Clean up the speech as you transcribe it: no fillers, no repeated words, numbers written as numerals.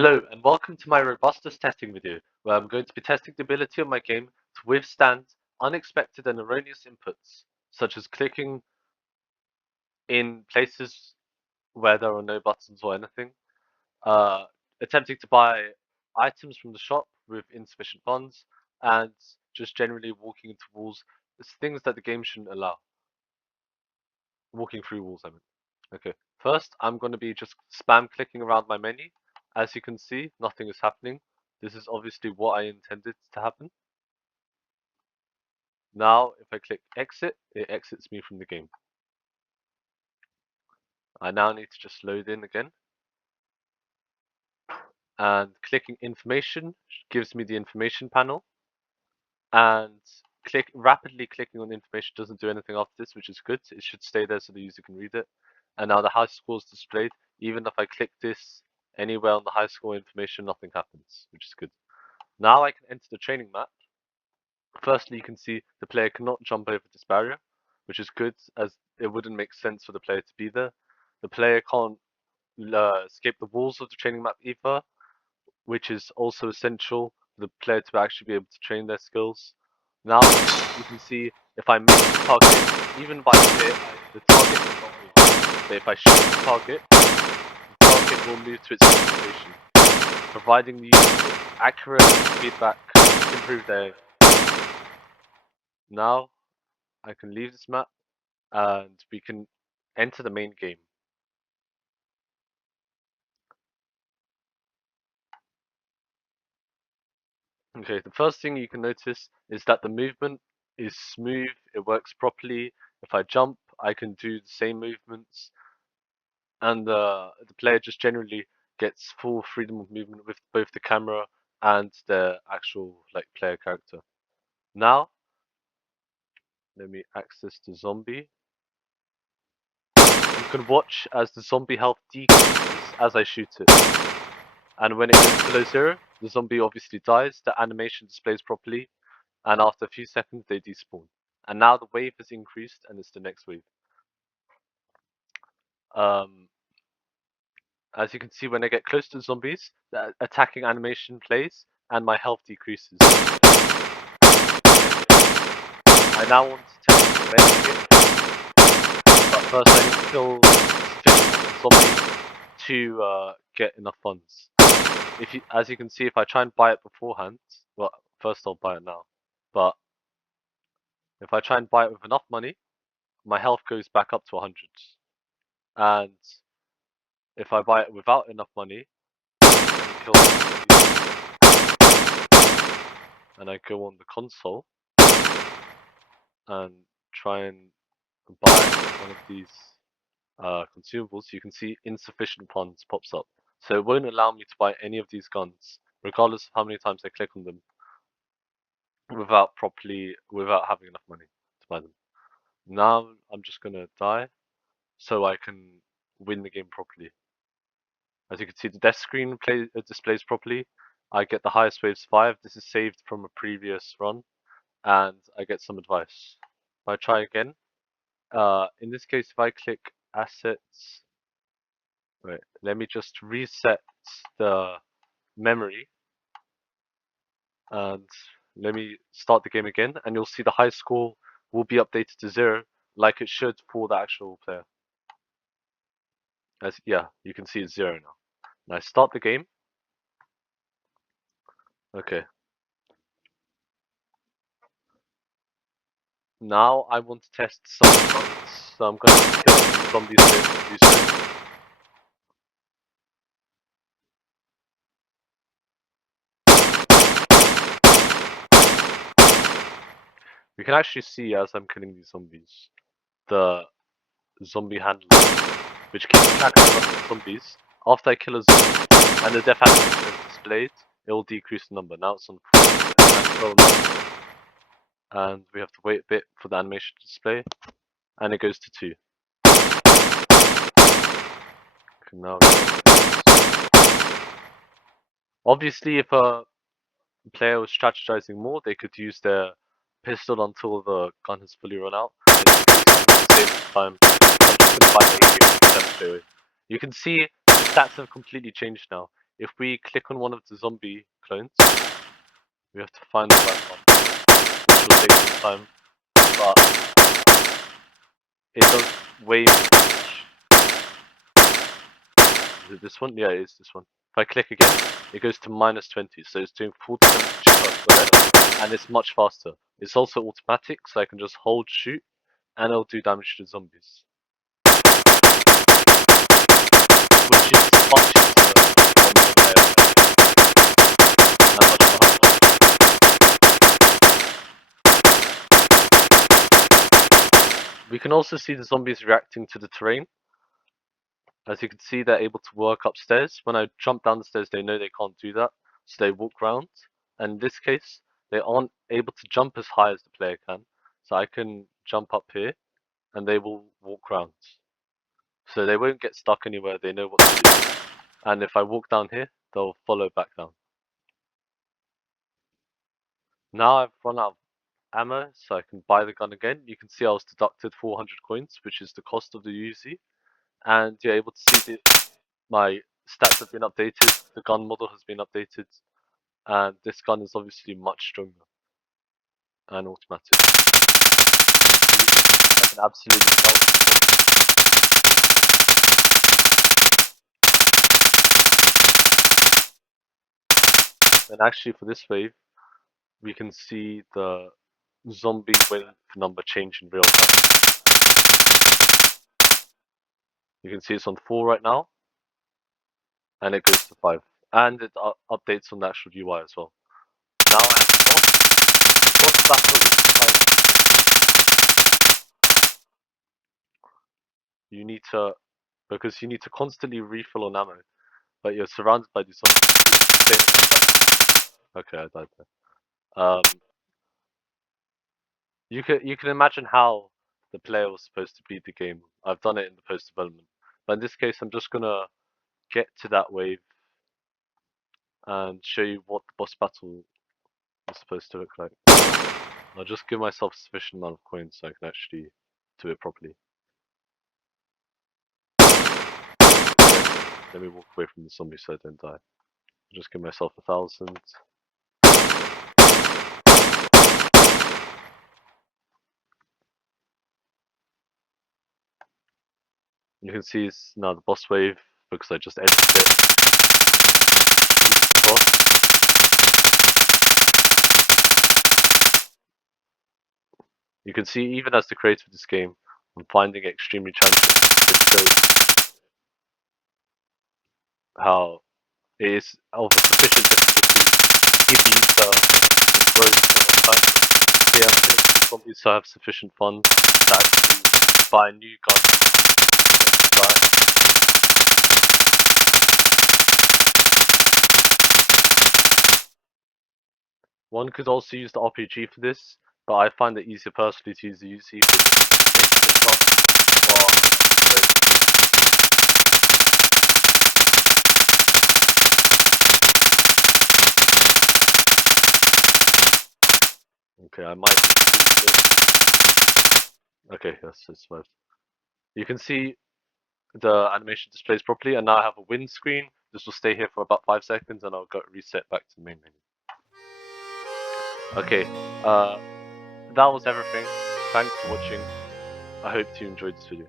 Hello and welcome to my Robustness testing video, where I'm going to be testing the ability of my game to withstand unexpected and erroneous inputs, such as clicking in places where there are no buttons or anything, uh, attempting to buy items from the shop with insufficient funds, and just generally walking into walls. It's things that the game shouldn't allow. Walking through walls, I mean. Okay, first I'm going to be just spam clicking around my menu. As you can see, nothing is happening. This is obviously what I intended to happen. Now, if I click exit, it exits me from the game. I now need to just load in again. And clicking information gives me the information panel. And rapidly clicking on information doesn't do anything after this, which is good. It should stay there so the user can read it. And now the high score is displayed. Even if I click this anywhere on the high score information, nothing happens, which is good. Now I can enter the training map. Firstly, you can see the player cannot jump over this barrier, which is good, as it wouldn't make sense for the player to be there. The player can't escape the walls of the training map either, which is also essential for the player to actually be able to train their skills. Now you can see if I move the target, even by hit, the target will not move. But if I shoot the target will move to its destination, providing the user with accurate feedback to improve their aim. Now I can leave this map and we can enter the main game. Okay, the first thing you can notice is that the movement is smooth, it works properly. If I jump, I can do the same movements, and the player just generally gets full freedom of movement with both the camera and the actual player character. Now, let me access the zombie. You can watch as the zombie health decreases as I shoot it. And when it goes below 0, the zombie obviously dies, the animation displays properly, and after a few seconds they despawn. And now the wave has increased and it's the next wave. As you can see, when I get close to zombies, the attacking animation plays and my health decreases. I now want to test the medkit, but first I need to kill sufficient zombies to get enough funds. As you can see, if I try and buy it beforehand, well, first I'll buy it now. But if I try and buy it with enough money, my health goes back up to 100. And if I buy it without enough money, and I go on the console and try and buy one of these consumables, you can see insufficient funds pops up. So it won't allow me to buy any of these guns, regardless of how many times I click on them, without having enough money to buy them. Now I'm just gonna die so I can win the game properly. As you can see, the death screen displays properly. I get the highest waves 5. This is saved from a previous run, and I get some advice. If I try again, in this case, if I click assets, wait, let me just reset the memory, and let me start the game again, and you'll see the high score will be updated to 0, like it should for the actual player. Yeah, you can see it's 0 now. And I start the game. Okay. Now I want to test some guns, so I'm going to kill some zombies to do so. We can actually see as I'm killing these zombies, the zombie handler, which keeps track of the zombies. After I kill a zombie and the death animation is displayed, it will decrease the number. Now it's on 4, and we have to wait a bit for the animation to display, and it goes to 2. Okay, now obviously, if a player was strategizing more, they could use their pistol until the gun has fully run out. Save time. I'm just gonna buy AK. You can see the stats have completely changed now. if we click on one of the zombie clones, we have to find the right one, which will take some time, but it does way more damage. Is it this one? Yeah, it is this one. If I click again, it goes to -20, so it's doing 40 damage per bullet, and it's much faster. It's also automatic, so I can just hold shoot, and it'll do damage to zombies. Which is much easier on the player, and much more helpful. We can also see the zombies reacting to the terrain. As you can see, they're able to work upstairs. When I jump down the stairs, they know they can't do that, so they walk round. And in this case, they aren't able to jump as high as the player can, so I can jump up here, and they will walk round. So they won't get stuck anywhere, they know what to do. And if I walk down here, they'll follow back down. Now I've run out of ammo, so I can buy the gun again. You can see I was deducted 400 coins, which is the cost of the Uzi. And you're able to see my stats have been updated, the gun model has been updated, and this gun is obviously much stronger and automatic. I can absolutely tell. And actually for this wave, we can see the zombie wave number change in real time. You can see it's on 4 right now, and it goes to 5. And it updates on the actual UI as well. Now I have boss battle is like, you need to, because you need to constantly refill on ammo, but you're surrounded by these zombies. Okay, I died there. You can imagine how the player was supposed to beat the game. I've done it in the post development, but in this case, I'm just gonna get to that wave and show you what the boss battle is supposed to look like. I'll just give myself a sufficient amount of coins so I can actually do it properly. Let me walk away from the zombie so I don't die. I'll just give myself 1,000. You can see it's now the boss wave because I just edited it. You can see even as the creator of this game, I'm finding it extremely challenging. It shows how it is of a sufficient difficulty if you need to engross for a long time. Yeah, I'm playing some zombies so I have sufficient funds to actually buy a new gun and die. One could also use the RPG for this, but I find it easier personally to use the UC because it makes the shot far. Okay, I might need to do this. Okay, yes, it survived. You can see the animation displays properly, and now I have a win screen. This will stay here for about 5 seconds, and I'll go reset back to the main menu. Okay, that was everything. Thanks for watching. I hope you enjoyed this video.